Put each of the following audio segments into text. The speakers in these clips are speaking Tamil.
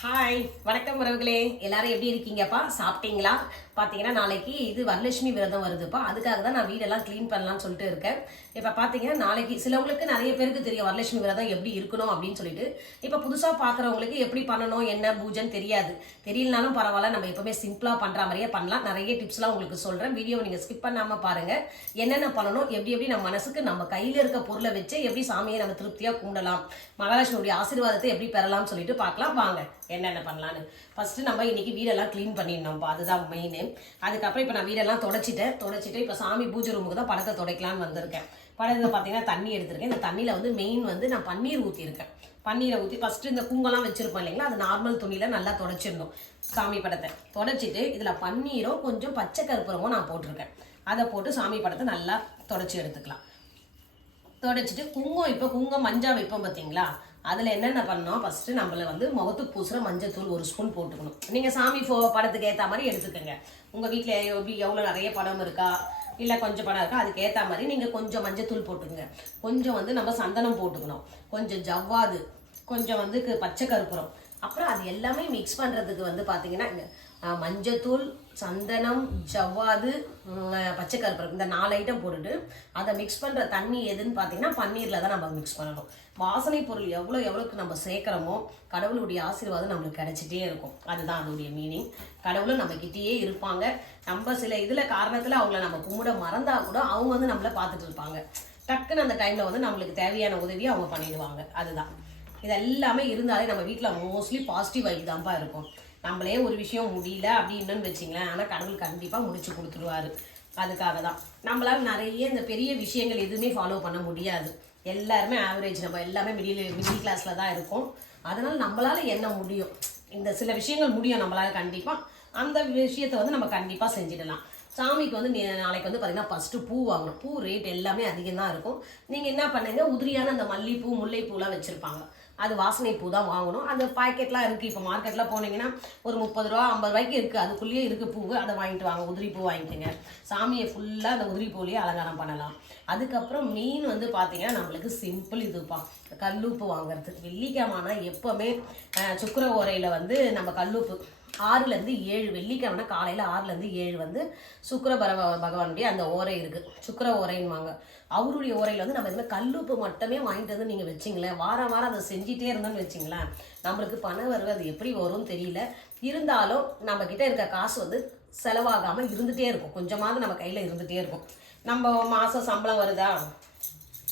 ஹாய் வணக்கம் உறவுகளே. எல்லாரும் எப்படி இருக்கீங்கப்பா? சாப்பிட்டீங்களா? பார்த்தீங்கன்னா நாளைக்கு இது வரலட்சுமி விரதம் வருதுப்பா. அதுக்காக தான் நான் வீடெல்லாம் க்ளீன் பண்ணலாம்னு சொல்லிட்டு இருக்கேன். இப்போ பார்த்தீங்கன்னா நாளைக்கு சிலவங்களுக்கு நிறைய பேருக்கு தெரியும் வரலட்சுமி விரதம் எப்படி இருக்கணும் அப்படின்னு சொல்லிட்டு. இப்போ புதுசாக பார்க்குறவங்களுக்கு எப்படி பண்ணணும் என்ன பூஜைன்னு தெரியாது. தெரியலனாலும் பரவாயில்ல நம்ம எப்பவுமே சிம்பிளாக பண்ணுற மாதிரியே பண்ணலாம். நிறைய டிப்ஸ்லாம் உங்களுக்கு சொல்கிறேன் வீடியோ நீங்கள் ஸ்கிப் பண்ணாமல் பாருங்கள் என்னென்ன பண்ணணும் எப்படி எப்படி நம்ம மனசுக்கு நம்ம கையில் இருக்க பொருளை வச்சு எப்படி சாமியை நம்ம திருப்தியாக கும்பிடலாம் மகாலட்சுமியுடைய ஆசீர்வாதத்தை எப்படி பெறலாம்னு சொல்லிட்டு பார்க்கலாம் வாங்க. என்னென்ன பண்ணலான்னு ஃபஸ்ட்டு நம்ம இன்னைக்கு வீடெல்லாம் க்ளீன் பண்ணிடணும்ப்பா. அதுதான் மெயின் அதுக்கப்புறம் இப்போ நான் வீடெல்லாம் தொடச்சிட்டேன். தொடச்சிட்டு இப்போ சாமி பூஜை ரூமுக்கு தான் படத்தை துடைக்கலான்னு வந்திருக்கேன். படத்தில் பார்த்தீங்கன்னா தண்ணி எடுத்திருக்கேன். இந்த தண்ணியில் வந்து மெயின் வந்து நான் பன்னீர் ஊற்றிருக்கேன் பன்னீரை ஊற்றி ஃபஸ்ட்டு இந்த குங்கெல்லாம் வச்சுருப்போம் இல்லைங்களா? அது நார்மல் துணியில் நல்லா தொடச்சிடணும். சாமி படத்தை. தொடச்சிட்டு இதில் பன்னீரும் கொஞ்சம் பச்சை கற்பூரமும் நான் போட்டிருக்கேன். அதை போட்டு சாமி படத்தை நல்லா தொடச்சி எடுத்துக்கலாம். தொடச்சிட்டு குங்கம் இப்போ குங்கம் மஞ்சா வைப்போம் பார்த்தீங்களா அதில் என்னென்ன பண்ணோம்? ஃபஸ்ட்டு நம்மள வந்து முகத்துக்கு பூசுகிற மஞ்சத்தூள் ஒரு ஸ்பூன் போட்டுக்கணும். நீங்கள் சாமி ஃபோ படத்துக்கு ஏற்ற மாதிரி எடுத்துக்கோங்க. உங்கள் வீட்டில் எப்படி எவ்வளோ நிறைய படம் இருக்கா? இல்லை கொஞ்சம் படம் இருக்கா? அதுக்கு ஏற்ற மாதிரி நீங்கள் கொஞ்சம் மஞ்சத்தூள் போட்டுக்கோங்க. கொஞ்சம் வந்து நம்ம சந்தனம் போட்டுக்கணும். கொஞ்சம் ஜவ்வாது கொஞ்சம் வந்து பச்சை கருப்புறம் அப்புறம் அது எல்லாமே மிக்ஸ் பண்ணுறதுக்கு வந்து பார்த்தீங்கன்னா மஞ்சத்தூள் சந்தனம் ஜவ்வாது பச்சை கற்பூரம் இந்த நாலு ஐட்டம் போட்டுட்டு அதை மிக்ஸ் பண்ணுற தண்ணி எதுன்னு பார்த்தீங்கன்னா பன்னீரில் தான் நம்ம மிக்ஸ் பண்ணணும். வாசனை பொருள் எவ்வளோ எவ்வளோக்கு நம்ம சேர்க்குறோமோ கடவுளுடைய ஆசீர்வாதம் நம்மளுக்கு கிடச்சிட்டே இருக்கும். அதுதான் அதனுடைய மீனிங் கடவுளும் நம்மக்கிட்டேயே இருப்பாங்க. நம்ம சில இதில் காரணத்தில் அவங்கள நம்ம கும்பிட மறந்தால் கூட அவங்க வந்து நம்மளை பார்த்துட்டு இருப்பாங்க. டக்குன்னு அந்த டைமில் வந்து நம்மளுக்கு தேவையான உதவியை அவங்க பண்ணிடுவாங்க. அதுதான். இது எல்லாமே இருந்தாலே நம்ம வீட்டில் மோஸ்ட்லி பாசிட்டிவ் வைப் தான்ப்பா இருக்கும். நம்மளே ஒரு விஷயம் முடியல அப்படின்னு வச்சிங்களேன். ஆனால் கடவுள் கண்டிப்பாக முடிச்சு கொடுத்துருவாரு. அதுக்காக தான். நம்மளால் நிறைய இந்த பெரிய விஷயங்கள் எதுவுமே ஃபாலோ பண்ண முடியாது. எல்லாருமே ஆவரேஜ் நம்ம எல்லாமே மிடில் மிடில் கிளாஸில் தான் இருக்கும். அதனால் நம்மளால் என்ன முடியும்? இந்த சில விஷயங்கள் முடியும் நம்மளால் கண்டிப்பாக அந்த விஷயத்தை வந்து நம்ம கண்டிப்பாக செஞ்சிடலாம். சாமிக்கு வந்து நீ- நாளைக்கு வந்து பார்த்தீங்கன்னா ஃபஸ்ட்டு பூ வாங்கணும். பூ ரேட் எல்லாமே அதிகம் தான் இருக்கும். நீங்கள் என்ன பண்ணுங்கள் உதிரியான அந்த மல்லிப்பூ முல்லைப்பூலாம் வச்சுருப்பாங்க. அது வாசனை பூ தான் வாங்கணும். அந்த பாக்கெட்லாம் இருக்குது இப்போ மார்க்கெட்டில் போனீங்கன்னா ஒரு முப்பது ரூபா ஐம்பது ரூபாய்க்கு இருக்குது அதுக்குள்ளேயே இருக்குது பூவு. அதை வாங்கிட்டு வாங்க. உதிரி பூ வாங்கிக்கோங்க. சாமியை ஃபுல்லாக அந்த உதிரி பூவிலேயே அலங்காரம் பண்ணலாம். அதுக்கப்புறம் மீன் வந்து பார்த்தீங்கன்னா நம்மளுக்கு சிம்பிள் இதுப்பா. கல்லுப்பு வாங்குறது வெள்ளிக்கிழமைனா எப்போவுமே அஹ், ஓரையில் வந்து நம்ம கல்லுப்பு. ஆறுலேருந்து ஏழு வெள்ளிக்கிழமை காலையில் ஆறுலேருந்து ஏழு வந்து சுக்கர பரவ பகவானுடைய அந்த ஓரை இருக்குது சுக்கர ஓரைன்னுவாங்க அவருடைய ஓரையில் வந்து நம்ம இதுமாதிரி கல்லுப்பு மட்டுமே வாங்கிட்டு வந்து நீங்கள் வச்சிங்களேன். வாரம் வாரம் அதை செஞ்சிட்டே இருந்தோம்னு வச்சிங்களேன். நம்மளுக்கு பணம் வருவது அது எப்படி வரும்னு தெரியல. இருந்தாலும் நம்ம இருக்க காசு வந்து செலவாகாமல் இருந்துகிட்டே இருக்கும். கொஞ்சமாவது நம்ம கையில் இருந்துகிட்டே இருக்கும். நம்ம மாதம் சம்பளம் வருதா?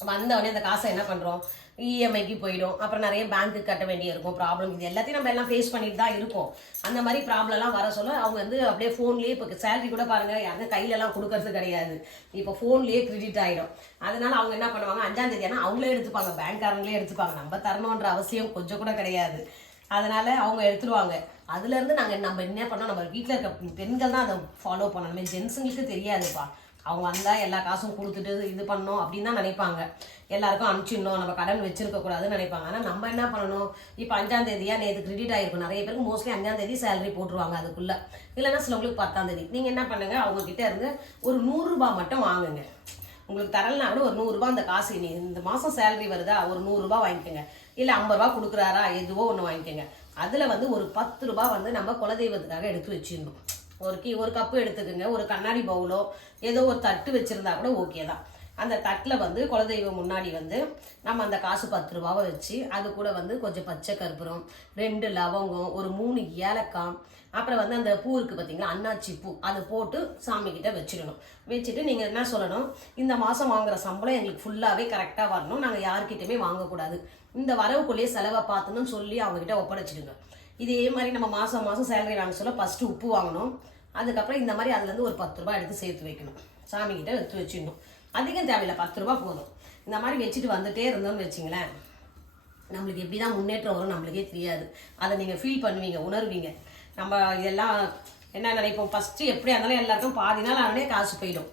வந்தவொடனே அந்த காசை என்ன பண்ணுறோம் இஎம்ஐக்கு போயிடும். அப்புறம் நிறைய பேங்க்கு கட்ட வேண்டிய இருக்கும் ப்ராப்ளம் இது எல்லாத்தையும் நம்ம எல்லாம் ஃபேஸ் பண்ணிட்டு தான் இருக்கோம். அந்த மாதிரி ப்ராப்ளம்லாம் வர சொல்ல அவங்க வந்து அப்படியே ஃபோன்லேயே இப்போ சேலரி கூட பாருங்கள் யாருக்கும் கையிலலாம் கொடுக்கறது கிடையாது. இப்போ ஃபோன்லேயே கிரெடிட் ஆகிடும் அதனால அவங்க என்ன பண்ணுவாங்க அஞ்சாம் தேதி ஆனால் அவங்களே எடுத்துப்பாங்க பேங்க்காரங்களே எடுத்துப்பாங்க. நம்ம தரணுன்ற அவசியம் கொஞ்சம் கூட கிடையாது. அதனால அவங்க எடுத்துருவாங்க. அதுலேருந்து நாங்கள் நம்ம என்ன பண்ணோம் நம்ம வீட்டில் இருக்க பெண்கள் தான் அதை ஃபாலோ பண்ணணுமே. ஜென்ஸுங்களுக்கு தெரியாதுப்பா. அவங்க வந்தால் எல்லா காசும் கொடுத்துட்டு இது பண்ணோம் அப்படின்னு தான் நினைப்பாங்க. எல்லாருக்கும் அனுப்பிச்சிடணும். நம்ம கடன் வச்சிருக்க கூடாதுன்னு நினைப்பாங்க. ஆனால் நம்ம என்ன பண்ணணும்? இப்போ அஞ்சாம் தேதியா நேற்று கிரெடிட் ஆகிருக்கும் நிறைய பேருக்கு மோஸ்ட்லி அஞ்சாம் தேதி சேலரி போட்டுருவாங்க அதுக்குள்ளே. இல்லைன்னா சிலவங்களுக்கு பத்தாம் தேதி. நீங்கள் என்ன பண்ணுங்கள் அவங்கக்கிட்ட இருந்து ஒரு நூறுரூபா மட்டும் வாங்குங்க. உங்களுக்கு தரலனா கூட ஒரு நூறுரூபா அந்த காசு நீ இந்த மாதம் சேலரி வருதா? ஒரு நூறுரூபா வாங்கிக்கோங்க. இல்லை ஐம்பது ரூபா கொடுக்குறாரா? எதுவோ ஒன்று வாங்கிக்கோங்க. அதில் வந்து ஒரு பத்து ரூபா வந்து நம்ம குலதெய்வத்துக்காக எடுத்து வச்சிடணும். ஒரு கீ ஒரு கப்பு எடுத்துக்கோங்க ஒரு கண்ணாடி பவுலோ ஏதோ ஒரு தட்டு வச்சுருந்தா கூட ஓகே தான். அந்த தட்டில் வந்து குலதெய்வம் முன்னாடி வந்து நம்ம அந்த காசு பத்து ரூபாவை வச்சு அது கூட வந்து கொஞ்சம் பச்சை கற்பூரம் ரெண்டு லவங்கம் ஒரு மூணு ஏலக்காய் அப்புறம் வந்து அந்த பூ இருக்குது பார்த்தீங்களா அன்னாச்சி பூ அது போட்டு சாமிக்கிட்ட வச்சிடணும். வச்சுட்டு நீங்கள் என்ன சொல்லணும் இந்த மாதம் வாங்குகிற சம்பளம் எங்களுக்கு ஃபுல்லாகவே கரெக்டாக வரணும். நாங்கள் யார்கிட்டையுமே வாங்கக்கூடாது. இந்த வரவுக்குள்ளேயே செலவை பார்த்துன்னு சொல்லி அவங்ககிட்ட ஒப்படைச்சிடுங்க. இதே மாதிரி நம்ம மாதம் மாதம் சேலரி வாங்க சொல்ல ஃபஸ்ட்டு உப்பு வாங்கணும். அதுக்கப்புறம் இந்த மாதிரி அதுலேருந்து ஒரு பத்து ரூபாய் எடுத்து சேர்த்து வைக்கணும். சாமி கிட்ட எடுத்து வச்சிடணும். அதிகம் தேவையில்லை பத்து ரூபா போதும். இந்த மாதிரி வச்சுட்டு வந்துட்டே இருந்தோம்னு வச்சிங்களேன் நம்மளுக்கு எப்படி தான் முன்னேற்றம் வரும் நம்மளுக்கே தெரியாது. அதை நீங்கள் ஃபீல் பண்ணுவீங்க உணர்வீங்க. நம்ம இதெல்லாம் என்ன நினைப்போம்? ஃபஸ்ட்டு எப்படியா இருந்தாலும் எல்லாருக்கும் பாதி நாள் அவனே காசு போயிடும்.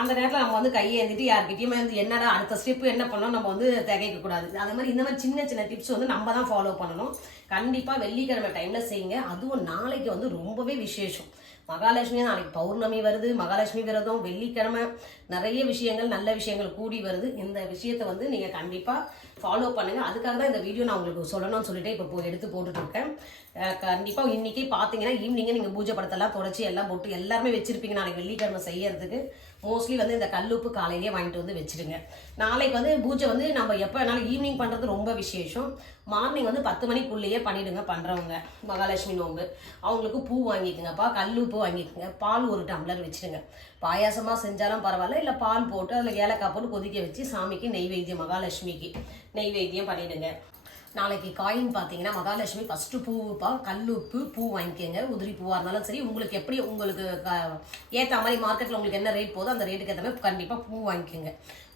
அந்த நேரத்தில் நம்ம வந்து கையை எழுந்திட்டு யார்கிட்டயுமே வந்து என்னடா அடுத்த ஸ்டெப் என்ன பண்ணணும் நம்ம வந்து திகைக்க கூடாது. அதே மாதிரி இந்த மாதிரி சின்ன சின்ன டிப்ஸ் வந்து நம்ம தான் ஃபாலோ பண்ணணும். கண்டிப்பாக வெள்ளிக்கிழமை டைமில் செய்யுங்க. அதுவும் நாளைக்கு வந்து ரொம்பவே விசேஷம். மகாலட்சுமி நாளைக்கு பௌர்ணமி வருது. மகாலட்சுமி விரதம் வெள்ளிக்கிழமை நிறைய விஷயங்கள் நல்ல விஷயங்கள் கூடி வருது. இந்த விஷயத்தை வந்து நீங்கள் கண்டிப்பாக ஃபாலோ பண்ணுங்க. அதுக்காக தான் இந்த வீடியோ நான் உங்களுக்கு சொல்லணும்னு சொல்லிட்டு இப்போ எடுத்து போட்டுட்டு கண்டிப்பாக இன்றைக்கி பார்த்தீங்கன்னா ஈவினிங்கே நீங்கள் பூஜை படத்தெல்லாம் தொடச்சி எல்லாம் போட்டு எல்லாருமே வச்சுருப்பீங்க. நாளைக்கு வெள்ளிக்கிழமை செய்யறதுக்கு மோஸ்ட்லி வந்து இந்த கல்லுப்பு காலையிலேயே வாங்கிட்டு வந்து வச்சிடுங்க. நாளைக்கு வந்து பூஜை வந்து நம்ம எப்போ வேணாலும் ஈவினிங் பண்ணுறது ரொம்ப விசேஷம். மார்னிங் வந்து பத்து மணிக்குள்ளேயே பண்ணிவிடுங்க பண்ணுறவங்க மகாலட்சுமி நோம்பு அவங்களுக்கு பூ வாங்கிக்கோங்கப்பா கல்லுப்பு வாங்கிக்கோங்க. பால் ஒரு டம்ளர் வச்சுருங்க பாயாசமாக செஞ்சாலும் பரவாயில்ல. இல்லை பால் போட்டு அதில் ஏலக்காய் போட்டு கொதிக்க வச்சு சாமிக்கு நெய்வேத்தியம் மகாலட்சுமிக்கு நெய்வேத்தியம் பண்ணிடுங்க. நாளைக்கு காயின் பார்த்தீங்கன்னா மகாலட்சுமி ஃபஸ்ட்டு பூவுப்பா கல்லுப்பு பூ வாங்கிக்கோங்க. உதிரி பூவாக இருந்தாலும் சரி உங்களுக்கு எப்படி உங்களுக்கு ஏற்ற மாதிரி மார்க்கெட்டில் உங்களுக்கு என்ன ரேட் போதோ அந்த ரேட்டுக்கு ஏற்ற மாதிரி கண்டிப்பாக பூ வாங்கிக்கோங்க.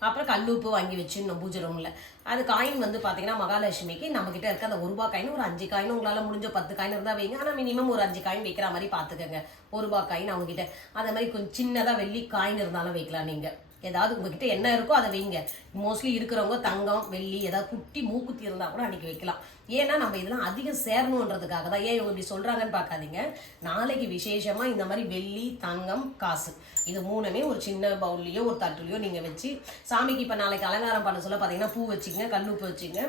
அப்புறம் கல்லுப்பு வாங்கி வச்சிடணும் பூஜை ரூமில் அது காயின் வந்து பார்த்தீங்கன்னா மகாலட்சுமிக்கு நம்மக்கிட்ட இருக்க. அந்த ஒரு ரூபா காயின் ஒரு அஞ்சு காயின் உங்களால் முடிஞ்ச பத்து காயின் இருந்தால் வைங்க. ஆனால் மினிமம் ஒரு அஞ்சு காயின் வைக்கிற மாதிரி பார்த்துக்கோங்க ஒரு ரூபா காயின் அவங்ககிட்ட அதே மாதிரி கொஞ்சம் சின்னதாக வெள்ளி காயின் இருந்தாலும் வைக்கலாம் நீங்கள் ஏதாவது உங்ககிட்ட என்ன இருக்கோ அதை வைங்க. மோஸ்ட்லி இருக்கிறவங்க தங்கம் வெள்ளி ஏதாவது குட்டி மூக்குத்தி இருந்தால் கூட அன்றைக்கி வைக்கலாம். ஏன்னா நம்ம இதெல்லாம் அதிகம் சேரணுன்றதுக்காக தான். ஏன் இவங்க இப்படி சொல்கிறாங்கன்னு பார்க்காதீங்க. நாளைக்கு விசேஷமாக இந்த மாதிரி வெள்ளி தங்கம் காசு. இது மூணுமே ஒரு சின்ன பவுல்லையோ ஒரு தட்டுலையோ நீங்கள் வச்சு சாமிக்கு இப்போ நாளைக்கு அலங்காரம் பண்ண சொல்ல பார்த்தீங்கன்னா பூ வச்சுங்க கல்லுப்பு வச்சுங்க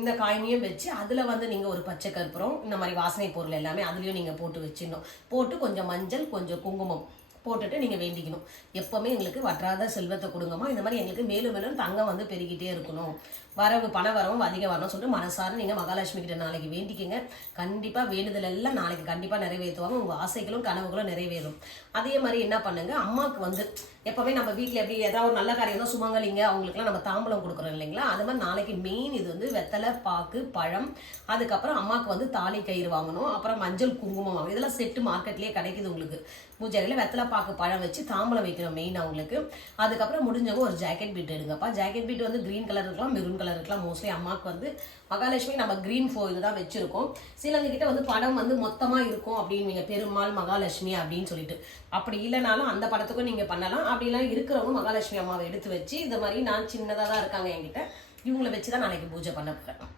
இந்த காயினையும் வச்சு அதில் வந்து நீங்கள் ஒரு பச்சை கற்பூரம் இந்த மாதிரி வாசனை பொருள் எல்லாமே அதுலேயும் நீங்கள் போட்டு வச்சிடணும். போட்டு கொஞ்சம் மஞ்சள் கொஞ்சம் குங்குமம். போட்டுட்டு நீங்கள் வேண்டிக்கணும். எப்போவுமே எங்களுக்கு வற்றாத செல்வத்தை கொடுங்கம்மா. இந்த மாதிரி எங்களுக்கு மேலும் மேலும் தங்கம் வந்து பெருகிட்டே இருக்கணும். வரவு பண வரவும் அதிகம் வரணும்னு சொல்லிட்டு மனசார நீங்கள் மகாலட்சுமி கிட்ட நாளைக்கு வேண்டிக்கங்க. கண்டிப்பாக வேண்டுதல் எல்லாம் நாளைக்கு கண்டிப்பாக நிறைவேற்றுவாங்க. உங்கள் ஆசைகளும் கனவுகளும் நிறைவேறும். அதே மாதிரி என்ன பண்ணுங்க? அம்மாவுக்கு வந்து எப்போவுமே நம்ம வீட்டில் எப்படி ஏதாவது ஒரு நல்ல காரியம் தான் சுமங்கலிங்க அவங்களுக்குலாம் நம்ம தாம்பலம் கொடுக்குறோம் இல்லைங்களா? அது மாதிரி நாளைக்கு மெயின் இது வந்து வெத்தலை பாக்கு பழம். அதுக்கப்புறம் அம்மாவுக்கு வந்து தாலி கயிறு வாங்கணும். அப்புறம் மஞ்சள் குங்குமம் வாங்கணும். இதெல்லாம் செட்டு மார்க்கெட்லேயே கிடைக்குது உங்களுக்கு. பூஜைகளில் வெத்தலை பாக்கு பழம் வச்சு தாம்பலம் வைக்கணும் மெயின் அவங்களுக்கு. அதுக்கப்புறம் முடிஞ்சவங்க ஒரு ஜாக்கெட் பீட் எடுங்கப்பா ஜாக்கெட் பீட் வந்து க்ரீன் கலர் இருக்கலாம் மெரூன் கலருக்குலாம் மோஸ்ட்லி அம்மாவுக்கு வந்து மகாலட்சுமி நம்ம க்ரீன் ஃபோ இதுதான் வச்சுருக்கோம். சிலவங்க கிட்ட வந்து படம் வந்து மொத்தமாக இருக்கும் அப்படின்னு பெருமாள் மகாலட்சுமி அப்படின்னு சொல்லிட்டு. அப்படி இல்லைனாலும் அந்த படத்துக்கும் நீங்கள் பண்ணலாம். அப்படிலாம் இருக்கிறவங்க மகாலட்சுமி அம்மாவை எடுத்து வச்சு இந்த மாதிரி நான் சின்னதாக தான் இருக்காங்க என்கிட்ட. இவங்களை வச்சு தான் நாளைக்கு பூஜை பண்ண போகிறேன்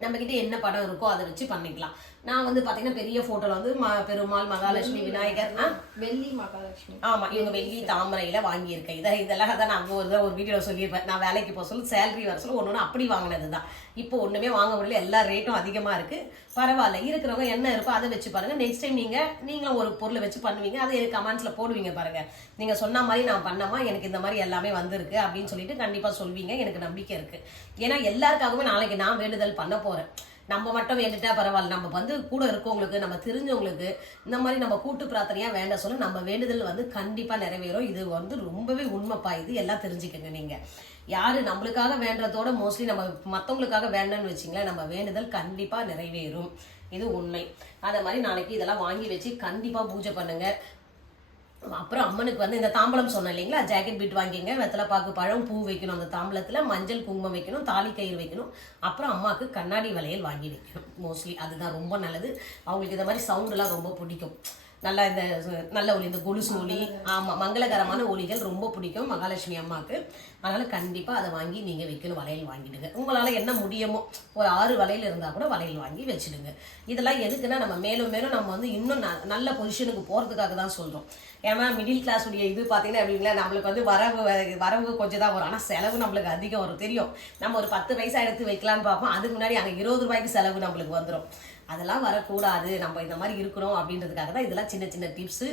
நம்மக்கிட்ட என்ன படம் இருக்கோ அதை வச்சு பண்ணிக்கலாம். நான் வந்து பார்த்தீங்கன்னா பெரிய ஃபோட்டோவில் வந்து ம பெருமாள் மகாலட்சுமி விநாயகர் ஆ? வெள்ளி மகாலட்சுமி. ஆமா இவங்க வெள்ளி தாமரையில வாங்கியிருக்கேன். இதை இதெல்லாம் அதான் நான் ஒரு ஒரு வீடியோ சொல்லியிருப்பேன். நான் வேலைக்கு போக சொல்லி சேலரி வர சொல்ல ஒன்று அப்படி வாங்கினது தான் இப்போ ஒன்றுமே வாங்க முடியல. எல்லா ரேட்டும் அதிகமாக இருக்கு. பரவாயில்ல. இருக்கிறவங்க என்ன இருக்கோ அதை வச்சு பாருங்க. நெக்ஸ்ட் டைம் நீங்க நீங்களும் ஒரு பொருளை வச்சு பண்ணுவீங்க. அதை எனக்கு கமெண்ட்ஸ்ல போடுவீங்க பாருங்க. நீங்க சொன்ன மாதிரி நான் பண்ணமா? எனக்கு இந்த மாதிரி எல்லாமே வந்திருக்கு அப்படின்னு சொல்லிட்டு கண்டிப்பா சொல்வீங்க. எனக்கு நம்பிக்கை இருக்கு. ஏன்னா எல்லாருக்காகவே நாளைக்கு நான் வேண்டுதல் பண்ண போறேன். நம்ம மட்டும் வேண்டிட்டா பரவாயில்ல. நம்ம வந்து கூட இருக்கவங்களுக்கு நம்ம தெரிஞ்சவங்களுக்கு இந்த மாதிரி நம்ம கூட்டு பிரார்த்தனையா வேண்ட சொல்ல. நம்ம வேண்டுதல் வந்து கண்டிப்பா நிறைவேறும். இது வந்து ரொம்பவே உண்மைப்பா. இது எல்லாம் தெரிஞ்சுக்கங்க நீங்க. யாரு நம்மளுக்காக வேண்டதோட மோஸ்ட்லி நம்ம மற்றவங்களுக்காக வேண்டன்னு வச்சிங்களேன் நம்ம வேண்டுதல் கண்டிப்பா நிறைவேறும். இது உண்மை. அதை மாதிரி நாளைக்கு இதெல்லாம் வாங்கி வச்சு கண்டிப்பாக பூஜை பண்ணுங்கள் அப்புறம் அம்மனுக்கு வந்து இந்த தாம்பலம் சொன்னேன் இல்லைங்களா? ஜாக்கெட் பீட் வாங்கிங்க வெத்தலை பாக்கு பழம் பூ வைக்கணும் அந்த தாம்பலத்தில் மஞ்சள் குங்குமம் வைக்கணும் தாலி கயிறு வைக்கணும். அப்புறம் அம்மாவுக்கு கண்ணாடி வளையல் வாங்கி வைக்கணும். மோஸ்ட்லி அதுதான் ரொம்ப நல்லது. அவங்களுக்கு இந்த மாதிரி சவுண்டெல்லாம் ரொம்ப பிடிக்கும். நல்லா இந்த நல்ல ஒலி இந்த கொலுசு ஒலி. ஆமாம் மங்களகரமான ஒலிகள் ரொம்ப பிடிக்கும். மகாலட்சுமி அம்மாவுக்கு அதனால் கண்டிப்பாக அதை வாங்கி நீங்கள் வைக்கணும். வளையல் வாங்கிடுங்க. உங்களால் என்ன முடியுமோ ஒரு ஆறு வளையல் இருந்தால் கூட வளையல் வாங்கி வச்சுடுங்க. இதெல்லாம் எதுக்குன்னா நம்ம மேலும் மேலும் நம்ம வந்து இன்னும் நல்ல பொசிஷனுக்கு போகிறதுக்காக தான் சொல்கிறோம் ஏன்னா மிடில் கிளாஸ் உடைய இது பார்த்தீங்கன்னா அப்படிங்களா நம்மளுக்கு வந்து வரவு வரவு கொஞ்சம் தான் வரும். ஆனால் செலவு நம்மளுக்கு அதிகம் வரும். தெரியும். நம்ம ஒரு பத்து பைசா எடுத்து வைக்கலான்னு பார்ப்போம். அதுக்கு முன்னாடி அங்கே இருபது ரூபாய்க்கு செலவு நம்மளுக்கு வந்துடும் அதெல்லாம் வரக்கூடாது. நம்ம இந்த மாதிரி இருக்கிறோம் அப்படின்றதுக்காக தான் இதெல்லாம் சின்ன சின்ன டிப்ஸு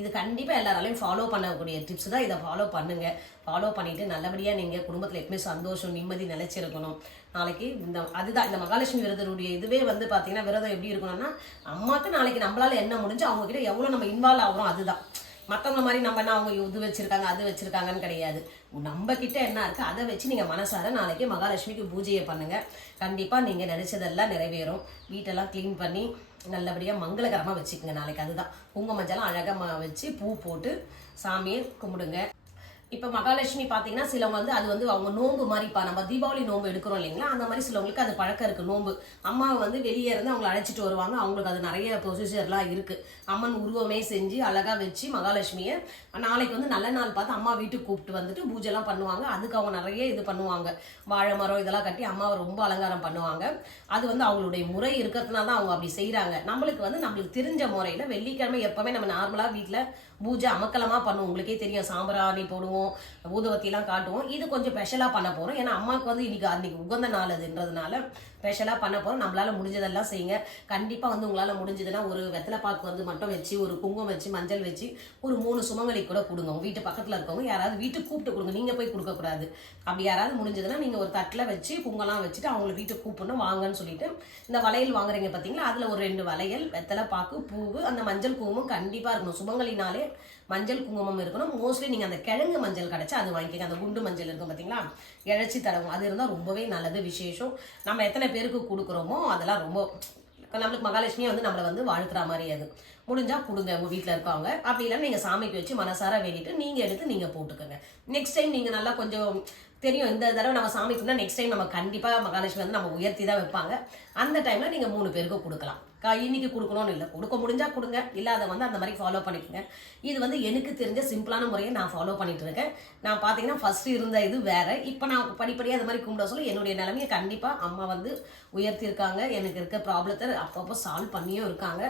இது கண்டிப்பாக எல்லாராலையும் ஃபாலோ பண்ணக்கூடிய டிப்ஸ் தான் இதை ஃபாலோ பண்ணுங்க. ஃபாலோ பண்ணிவிட்டு நல்லபடியாக நீங்கள் குடும்பத்தில் எப்பவுமே சந்தோஷம் நிம்மதி நிலச்சிருக்கணும். நாளைக்கு இந்த அதுதான் இந்த மகாலட்சுமி விரதனுடைய இதுவே வந்து பார்த்தீங்கன்னா விரதம் எப்படி இருக்கணும்னா அம்மாவுக்கு நாளைக்கு நம்மளால் என்ன முடிஞ்சு அவங்கக்கிட்ட எவ்வளோ நம்ம இன்வால்வ் ஆகிறோம் அதுதான். மற்றவங்க மாதிரி நம்ம என்ன அவங்க இது வச்சுருக்காங்க அது வச்சுருக்காங்கன்னு கிடையாது. நம்ம கிட்ட என்ன இருக்கு அதை வச்சு நீங்க மனசார நாளைக்கு மகாலட்சுமிக்கு பூஜையை பண்ணுங்க. கண்டிப்பா நீங்க நினைச்சதெல்லாம் நிறைவேறும். வீட்டெல்லாம் க்ளீன் பண்ணி நல்லபடியாக மங்களகரமாக வச்சுக்கோங்க நாளைக்கு. அதுதான். குங்கும மஞ்சள் அழகா வச்சு பூ போட்டு சாமியை கும்பிடுங்க. இப்போ மகாலட்சுமி பார்த்தீங்கன்னா சிலவங்க வந்து அது வந்து அவங்க நோன்பு மாதிரிப்பா நம்ம தீபாவளி நோம்பு எடுக்கிறோம் இல்லைங்களா? அந்த மாதிரி சிலவங்களுக்கு அது பழக்கம் இருக்கு நோம்பு அம்மாவை வந்து வெளியே இருந்து அவங்களை அழைச்சிட்டு வருவாங்க. அவங்களுக்கு அது நிறைய ப்ரொசீஜர்லாம் இருக்கு. அம்மன் உருவமே செஞ்சு அழகாக வச்சு மகாலட்சுமியை நாளைக்கு வந்து நல்ல நாள் பார்த்து அம்மா வீட்டுக்கு கூப்பிட்டு வந்துட்டு பூஜைலாம் பண்ணுவாங்க. அதுக்கு அவங்க நிறைய இது பண்ணுவாங்க. வாழை மரம் இதெல்லாம் கட்டி அம்மாவை ரொம்ப அலங்காரம் பண்ணுவாங்க. அது வந்து அவங்களுடைய முறை இருக்கிறதுனால தான் அவங்க அப்படி செய்கிறாங்க நம்மளுக்கு வந்து நம்மளுக்கு தெரிஞ்ச முறையில் வெள்ளிக்கிழமை எப்பவுமே நம்ம நார்மலாக வீட்டில் பூஜை அமக்கலமாக பண்ணுவோம். உங்களுக்கே தெரியும். சாம்பிராணி போடுவோம். ஊதுவத்திலாம் காட்டுவோம். இது கொஞ்சம் ஸ்பெஷலாக பண்ண போகிறோம் ஏன்னா அம்மாவுக்கு வந்து இன்னைக்கு அன்னைக்கு உகந்த நாள் அதுன்றதுனால ஸ்பெஷலாக பண்ண போகிறோம் நம்மளால முடிஞ்சதெல்லாம் செய்யுங்க. கண்டிப்பாக வந்து உங்களால் முடிஞ்சதுன்னா ஒரு வெத்தலை பாக்கு வந்து மட்டும் வச்சு ஒரு குங்குமம் வச்சு மஞ்சள் வச்சு ஒரு மூணு சுமங்கலி கூட கொடுங்க. உங்கள் வீட்டு பக்கத்தில் இருக்கவங்க யாராவது வீட்டுக்கு கூப்பிட்டு கொடுங்க. நீங்கள் போய் கொடுக்கக்கூடாது அப்படி யாராவது முடிஞ்சதுன்னா நீங்கள் ஒரு தட்டில் வச்சு குங்கெல்லாம் வச்சுட்டு அவங்கள வீட்டுக்கு கூப்பிடணும். வாங்கன்னு சொல்லிட்டு இந்த வளையல் வாங்குறீங்க பார்த்தீங்களா அதில் ஒரு ரெண்டு வளையல் வெத்தலை பாக்கு பூவு அந்த மஞ்சள் குங்குமம் கண்டிப்பாக இருக்கணும். சுமங்கலினாலே மஞ்சள் குங்குமம் இருக்கணும். மோஸ்ட்லி நீங்கள் அந்த கிழங்கு மஞ்சள் கிடச்சா அது வாங்கிக்கோங்க. அந்த குண்டு மஞ்சள் இருக்கும் பார்த்தீங்களா இழைச்சி தடவும். அது இருந்தால் ரொம்பவே நல்லது விசேஷம். நம்ம எத்தனை பேருக்கு கொடுக்குறோமோ அதெல்லாம் ரொம்ப நம்மளுக்கு மகாலட்சுமியை வந்து நம்மளை வந்து வாழ்த்துற மாதிரி அது. முடிஞ்சால் கொடுங்க உங்கள் வீட்டில் இருக்கவங்க. அப்படி இல்லைன்னா நீங்கள் சாமிக்கு வச்சு மனசார வேண்டிட்டு நீங்கள் எடுத்து நீங்கள் போட்டுக்கோங்க. நெக்ஸ்ட் டைம் நீங்கள் நல்லா கொஞ்சம் தெரியும். இந்த தடவை நம்ம சாமி சொன்னால் நெக்ஸ்ட் டைம் நம்ம கண்டிப்பாக மகாலட்சுமி வந்து நம்ம உயர்த்தி தான் வைப்பாங்க. அந்த டைமில் நீங்கள் மூணு பேருக்கு கொடுக்கலாம். கா இன்னைக்கு கொடுக்கணும்னு இல்லை. கொடுக்க முடிஞ்சால் கொடுங்க. இல்லாத வந்து அந்த மாதிரி ஃபாலோ பண்ணிக்கோங்க. இது வந்து எனக்கு தெரிஞ்ச சிம்பிளான முறையை நான் ஃபாலோ பண்ணிட்டு இருக்கேன். நான் பார்த்தீங்கன்னா ஃபஸ்ட்டு இருந்த இது வேறு. இப்போ நான் படிப்படியாக அது மாதிரி கும்பிட சொல்ல என்னுடைய நிலமையை கண்டிப்பாக அம்மா வந்து உயர்த்தியிருக்காங்க. எனக்கு இருக்க ப்ராப்ளத்தை அப்பப்போ சால்வ் பண்ணியும் இருக்காங்க.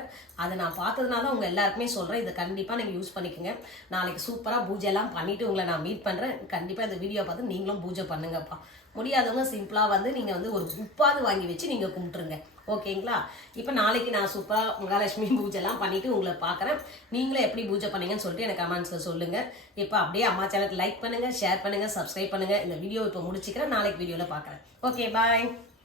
அதை நான் பார்த்ததுனால தான் உங்க எல்லாருக்குமே சொல்கிறேன் இதை கண்டிப்பாக நீங்கள் யூஸ் பண்ணிக்கோங்க. நாளைக்கு சூப்பராக பூஜை எல்லாம் பண்ணிவிட்டு உங்களை நான் மீட் பண்ணுறேன் கண்டிப்பாக இந்த வீடியோ பார்த்து நீங்களும் பூஜை பண்ணுங்கப்பா. முடியாதவங்க சிம்பிளாக வந்து நீங்கள் வந்து ஒரு உப்பாவது வாங்கி வச்சு நீங்கள் கும்பிட்டுருங்க. ஓகேங்களா? இப்போ நாளைக்கு நான் சூப்பராக மகாலட்சுமி பூஜைலாம் பண்ணிவிட்டு உங்களை பார்க்குறேன் நீங்களும் எப்படி பூஜை பண்ணீங்கன்னு சொல்லிட்டு எனக்கு கமெண்ட்ஸில் சொல்லுங்கள் இப்போ அப்படியே அம்மா சேனலுக்கு லைக் பண்ணுங்கள் ஷேர் பண்ணுங்கள் சப்ஸ்கிரைப் பண்ணுங்கள் இந்த வீடியோ இப்போ முடிச்சுக்கிறேன். நாளைக்கு வீடியோவில் பார்க்குறேன் ஓகே பாய்